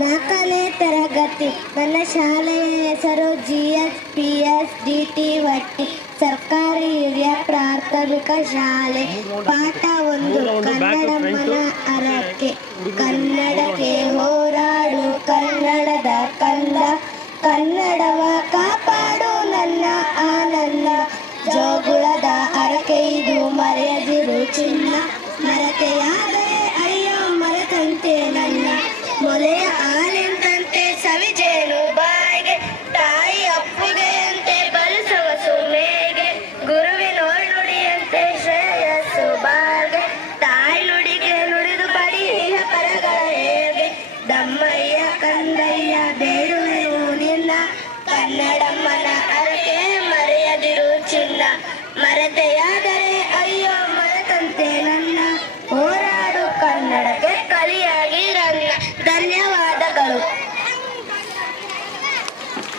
4ನೇ ತರಗತಿ. ನನ್ನ ಶಾಲೆಯ ಹೆಸರು GSPS DT ಸರ್ಕಾರಿ ಹಿರಿಯ ಪ್ರಾಥಮಿಕ ಶಾಲೆ. ಪಾಠ 1 ಕನ್ನಡಮ್ಮನ ಹರಕೆ. ಕನ್ನಡಕ್ಕೆ ಹೋರಾಡು ಕನ್ನಡದ ಕಂದ, ಕನ್ನಡ